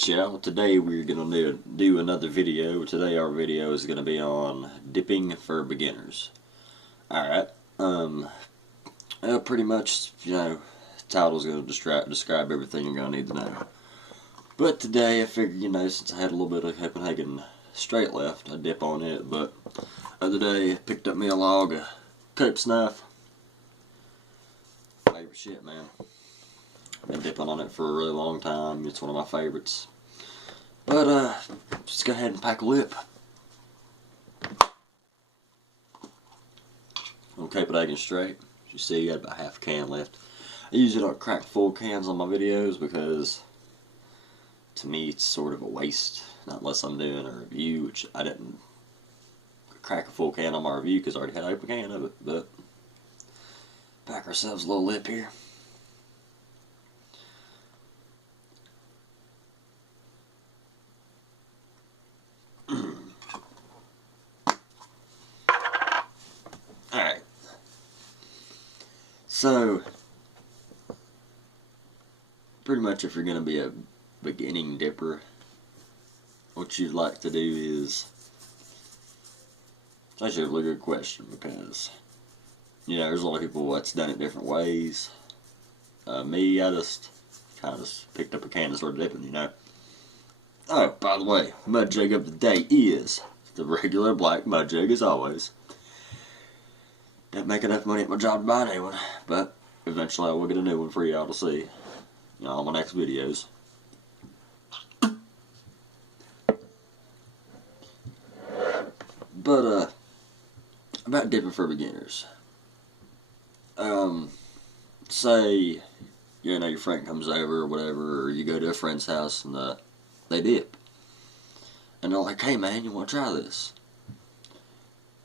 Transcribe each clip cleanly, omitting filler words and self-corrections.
Y'all, today we're gonna do another video. Today our video is gonna be on dipping for beginners. Alright, pretty much, the title's gonna describe everything you're gonna need to know. But today I figured, since I had a little bit of Copenhagen straight left, I'd dip on it. But the other day I picked up me a log of Cope Snuff. Favorite shit, man. Been dipping on it for a really long time. It's one of my favorites. But let's go ahead and pack a lip. On Copenhagen straight. As you see, I got about half a can left. I usually don't crack full cans on my videos because to me it's sort of a waste. Not unless I'm doing a review, which I didn't crack a full can on my review because I already had an open can of it. But pack ourselves a little lip here. Alright, so pretty much if you're going to be a beginning dipper, what you'd like to do is, it's actually a really good question because, there's a lot of people that's done it different ways. Me, I just kind of picked up a can and started dipping, Oh, by the way, mud jug of the day is the regular black mud jug as always. Didn't make enough money at my job to buy a new one, but eventually I will get a new one for y'all to see, on my next videos. But, about dipping for beginners. Say, your friend comes over or whatever, or you go to a friend's house and, they dip. And they're like, hey man, you want to try this?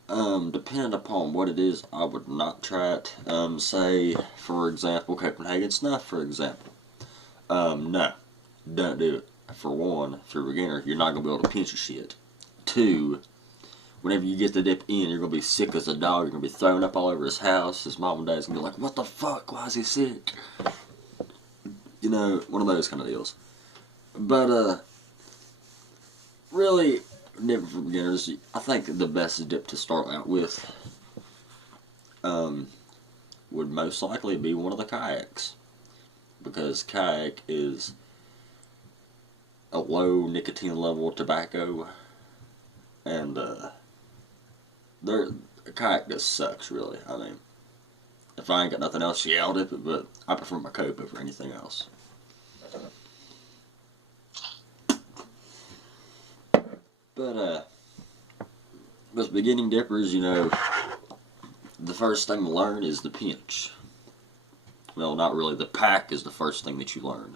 Depending upon what it is, I would not try it. Say, for example, Copenhagen Snuff, for example. No. Don't do it. For one, if you're a beginner, you're not going to be able to pinch your shit. Two, whenever you get the dip in, you're going to be sick as a dog. You're going to be throwing up all over his house. His mom and dad's going to be like, what the fuck? Why is he sick? One of those kind of deals. But, really, dipping for beginners, I think the best dip to start out with would most likely be one of the kayaks, because kayak is a low nicotine level tobacco, and a kayak just sucks, really. I mean, if I ain't got nothing else, yeah, I'll dip it, but I prefer my Cope over anything else. But, with beginning dippers, the first thing to learn is the pinch. Well, not really. The pack is the first thing that you learn.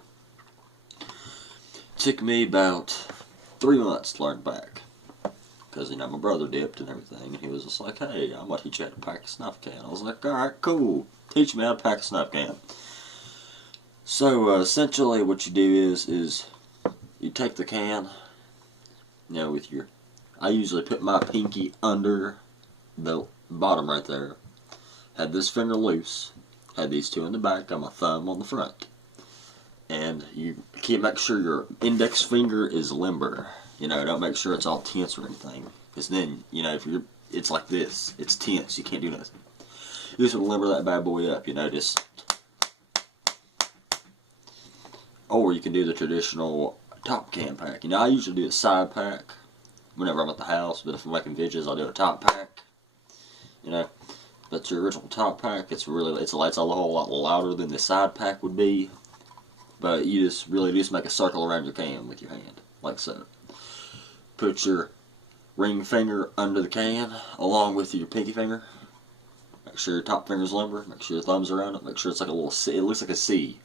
It took me about 3 months to learn pack. Because, my brother dipped and everything, and he was just like, hey, I'm going to teach you how to pack a snuff can. I was like, alright, cool. Teach me how to pack a snuff can. So, essentially what you do is you take the can, with your, I usually put my pinky under the bottom right there, had this finger loose, had these two in the back, got my thumb on the front, and you can't make sure your index finger is limber. Don't make sure it's all tense or anything, because then, if it's like this, it's tense, you can't do nothing. You just want to limber that bad boy up, just, or you can do the traditional top can pack. I usually do a side pack whenever I'm at the house, but if I'm making videos, I'll do a top pack. But your original top pack, it's a whole lot louder than the side pack would be. But you just make a circle around your can with your hand, like so. Put your ring finger under the can, along with your pinky finger. Make sure your top finger's limber. Make sure your thumb's around it. Make sure it's like a little C. It looks like a C.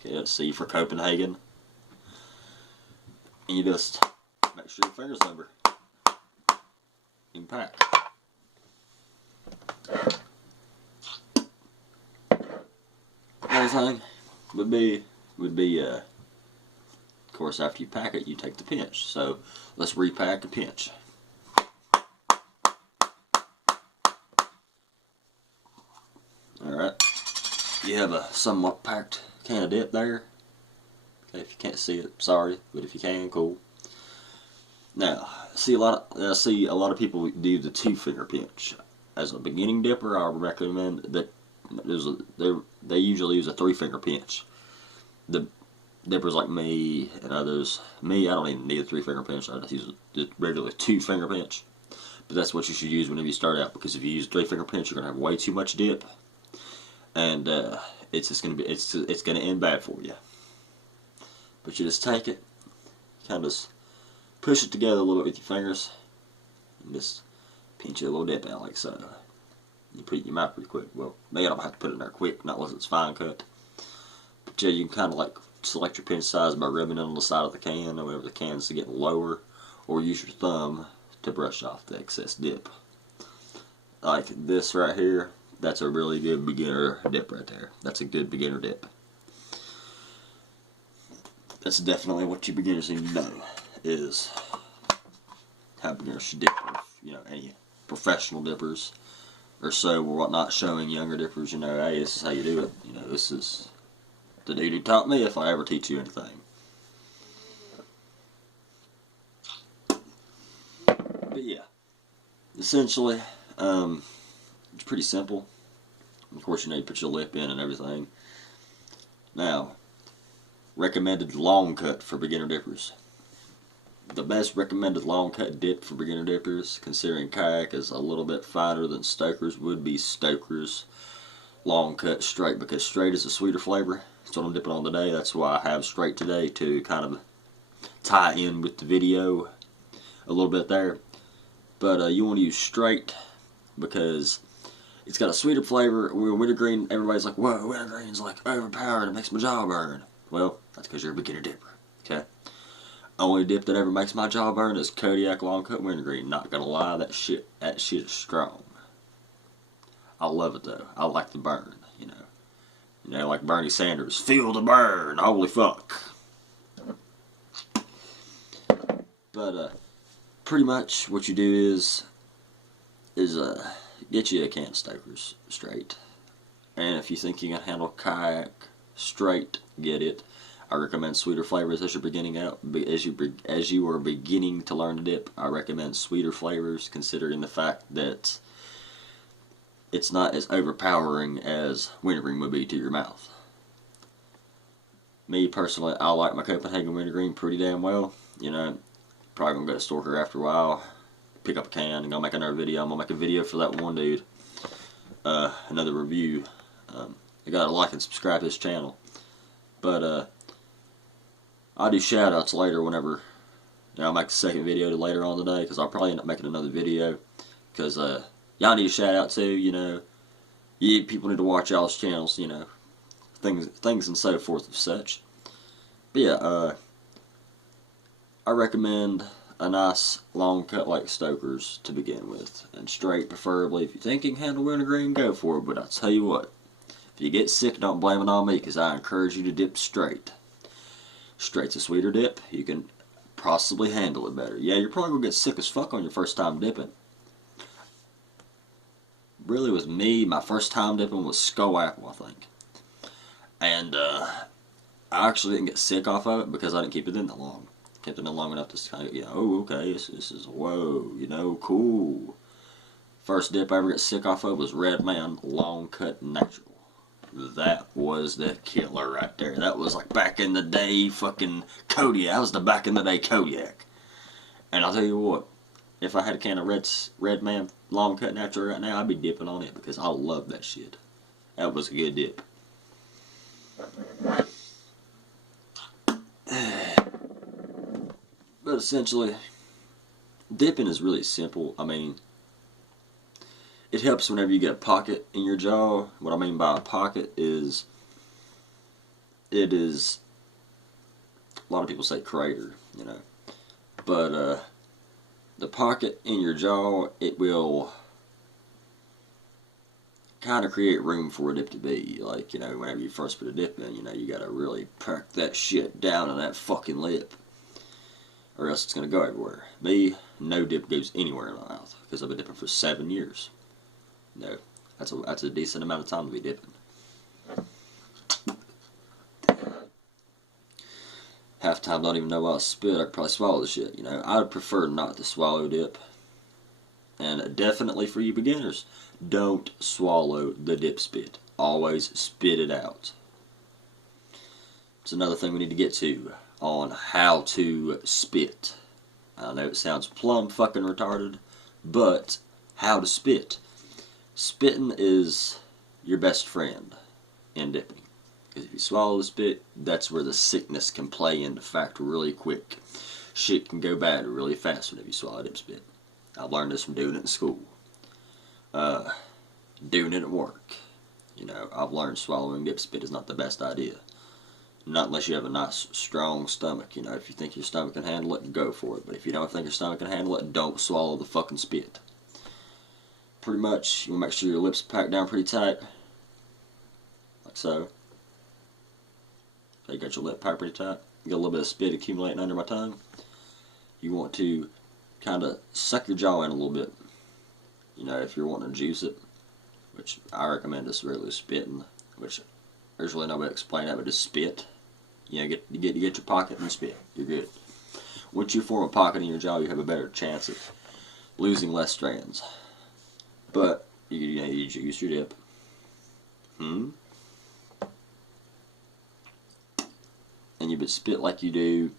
Okay, that's C for Copenhagen. And you just make sure your finger's limber. You can pack. Another thing would be of course, after you pack it, you take the pinch. So let's repack and pinch. Alright, you have a somewhat packed can of dip there. Okay, if you can't see it, sorry, but if you can, cool. Now, I see a lot of people do the 2-finger pinch. As a beginning dipper, I would recommend that they usually use a 3-finger pinch. The dippers like me and others, I don't even need a 3-finger pinch. I just use the regular 2-finger pinch. But that's what you should use whenever you start out, because if you use a 3-finger pinch, you're gonna have way too much dip, and it's gonna end bad for you. But you just take it, kind of push it together a little bit with your fingers, and just pinch it a little dip out like so. You put it in your mouth pretty quick. Well, maybe I don't have to put it in there quick, not unless it's fine cut. But yeah, you can kind of like select your pinch size by rubbing it on the side of the can, whenever the can's getting lower, or use your thumb to brush off the excess dip. Like this right here, that's a really good beginner dip right there. That's a good beginner dip. That's definitely what you beginners need to know, is how beginners should dip. You know, any professional dippers or so, we're not showing younger dippers, you know, hey, this is how you do it. You know, this is the dude who taught me, if I ever teach you anything. But yeah, essentially, it's pretty simple. Of course, you know, you put your lip in and everything. Now, recommended long cut for beginner dippers. The best recommended long cut dip for beginner dippers, considering kayak is a little bit finer than Stoker's, would be Stoker's long cut straight, because straight is a sweeter flavor. That's what I'm dipping on today. That's why I have straight today, to kind of tie in with the video a little bit there. But you want to use straight because it's got a sweeter flavor. Wintergreen, everybody's like, whoa, wintergreen's like overpowered, it makes my jaw burn. Well, that's because you're a beginner dipper, okay? Only dip that ever makes my jaw burn is Kodiak Long Cut Wintergreen. Not gonna lie, that shit is strong. I love it though. I like the burn, you know. You know, like Bernie Sanders, feel the burn, holy fuck. But pretty much what you do is get you a can of Stoker's straight. And if you think you can handle kayak straight, get it. I recommend sweeter flavors as you're beginning out. As you are beginning to learn to dip, I recommend sweeter flavors, considering the fact that it's not as overpowering as wintergreen would be to your mouth. Me personally, I like my Copenhagen wintergreen pretty damn well. You know, probably gonna go to Stoker after a while, pick up a can, and go make another video. I'm gonna make a video for that one dude, another review. You gotta like and subscribe to his channel. But I'll do shout outs later whenever, you know, I'll make the second video later on today, because I'll probably end up making another video, because y'all need a shout out too, you know. People need to watch y'all's channels, you know, things and so forth of such. But yeah, I recommend a nice long cut like Stoker's to begin with, and straight preferably. If you think you can handle wintergreen, go for it, but I'll tell you what, if you get sick, don't blame it on me, because I encourage you to dip straight. Straight's a sweeter dip. You can possibly handle it better. Yeah, you're probably going to get sick as fuck on your first time dipping. Really, with me, my first time dipping was Skull Apple, I think. And I actually didn't get sick off of it because I didn't keep it in that long. Kept it in long enough to kind of, you know, oh, okay, this is, whoa, you know, cool. First dip I ever got sick off of was Red Man Long Cut Natural. That was the killer right there. That was like back in the day fucking Kodiak. That was the back in the day Kodiak. And I'll tell you what, if I had a can of Red Man Long Cut Natural right now, I'd be dipping on it, because I love that shit. That was a good dip. But essentially, dipping is really simple. I mean, it helps whenever you get a pocket in your jaw. What I mean by a pocket is, it is, a lot of people say crater, you know. But the pocket in your jaw, it will kind of create room for a dip to be. Like, you know, whenever you first put a dip in, you know, you gotta really pack that shit down on that fucking lip, or else it's gonna go everywhere. Me, no dip goes anywhere in my mouth, because I've been dipping for 7 years. No, that's a decent amount of time to be dipping. I don't even know why I spit. I could probably swallow the shit, you know. I'd prefer not to swallow dip. And definitely for you beginners, don't swallow the dip spit. Always spit it out. It's another thing we need to get to on how to spit. I know it sounds plumb fucking retarded, but how to spit. Spitting is your best friend in dipping. Because if you swallow the spit, that's where the sickness can play into fact really quick. Shit can go bad really fast whenever you swallow dip spit. I've learned this from doing it in school. Doing it at work. You know, I've learned swallowing dip spit is not the best idea. Not unless you have a nice, strong stomach. You know, if you think your stomach can handle it, go for it. But if you don't think your stomach can handle it, don't swallow the fucking spit. Pretty much, you want to make sure your lips are packed down pretty tight. Like so. So you got your lip packed pretty tight. You got a little bit of spit accumulating under my tongue. You want to kind of suck your jaw in a little bit. You know, if you're wanting to juice it. Which I recommend just really spitting. Which there's really no way to explain that, but just spit. You know, you get your pocket and spit. You're good. Once you form a pocket in your jaw, you have a better chance of losing less strands. But you juice your dip. And you would spit like you do.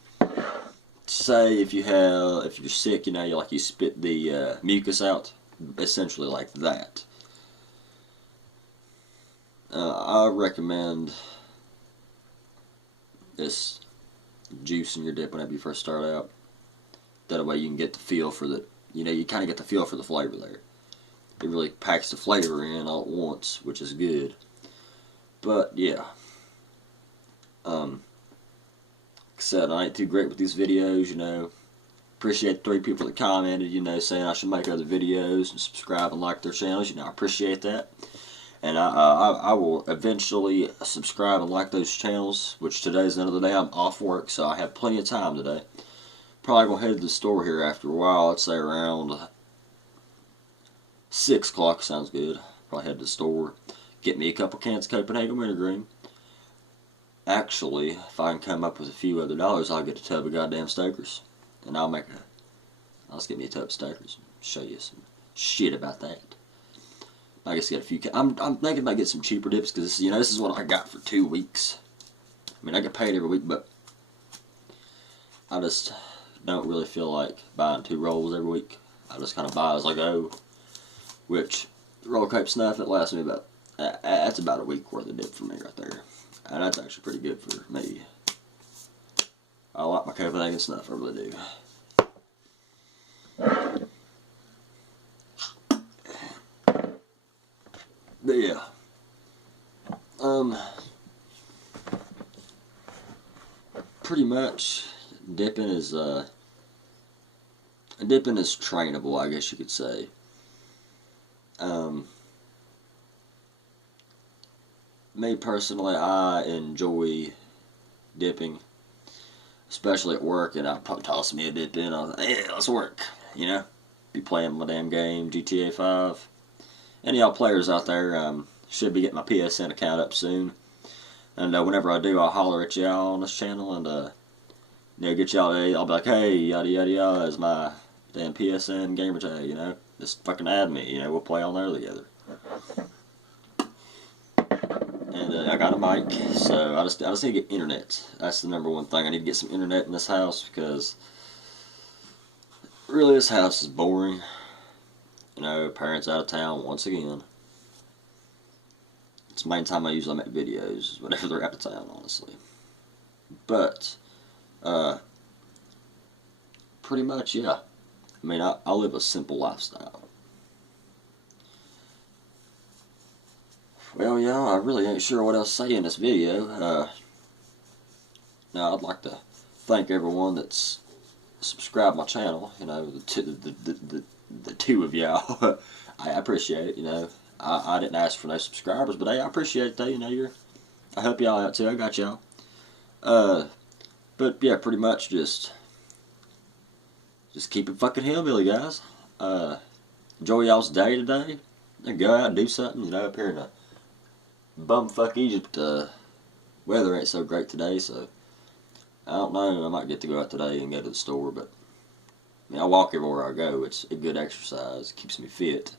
Say if you're sick, you know, you spit the mucus out, essentially like that. I recommend this juicing your dip whenever you first start out. That way you can get the feel for the, you know, you kind of get the feel for the flavor there. It really packs the flavor in all at once, which is good. But yeah, like I said, I ain't too great with these videos, you know. Appreciate the 3 people that commented, you know, saying I should make other videos and subscribe and like their channels. You know, I appreciate that. And I will eventually subscribe and like those channels, which today's the end of the day. I'm off work, so I have plenty of time today. Probably going to head to the store here after a while. I'd say around 6 o'clock sounds good. Probably head to the store, get me a couple cans of Copenhagen Wintergreen. Actually, if I can come up with a few other dollars, I'll get a tub of goddamn Stokers. And I'll just get me a tub of Stokers and show you some shit about that. I guess get a few. I'm thinking about getting some cheaper dips because this is what I got for 2 weeks. I mean, I get paid every week, but I just don't really feel like buying 2 rolls every week. I just kind of buy as I go. Which roll of Cape Snuff, it lasts me about that's about a week worth of dip for me right there, and that's actually pretty good for me. I like my Copenhagen Snuff, I really do. But yeah, pretty much dipping is trainable, I guess you could say. Me personally, I enjoy dipping, especially at work, and I'll probably toss me a dip in. I was like, yeah, let's work, you know, be playing my damn game, GTA 5. Any y'all players out there, should be getting my PSN account up soon. And whenever I do, I'll holler at y'all on this channel and, you know, get y'all, I'll be like, hey, yada yada yada, is my damn PSN gamer tag, you know, just fucking add me, you know, we'll play on there together. And I got a mic, so I just need to get internet. That's the #1 thing. I need to get some internet in this house because really this house is boring. You know, parents out of town once again. It's the main time I usually make videos, whenever they're out of town, honestly. But, pretty much, yeah. I mean, I live a simple lifestyle. Well, yeah, I really ain't sure what else to say in this video. Now, I'd like to thank everyone that's subscribed my channel. You know, the 2 of y'all. I appreciate it, you know. I didn't ask for no subscribers, but hey, I appreciate that, you know. I help y'all out too, I got y'all. But yeah, pretty much just keep it fucking hillbilly, guys. Enjoy y'all's day today. And go out and do something, you know, up here in the bumfuck Egypt. Weather ain't so great today, so I don't know. I might get to go out today and go to the store, but I mean, I walk everywhere I go. It's a good exercise. It keeps me fit.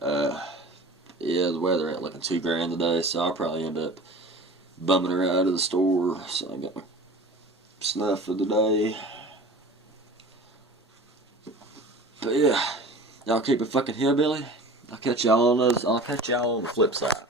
Yeah, the weather ain't looking too grand today, so I'll probably end up bumming her out of the store. So I got my snuff for the day. But yeah, y'all keep it fucking hillbilly. I'll catch y'all on the flip side.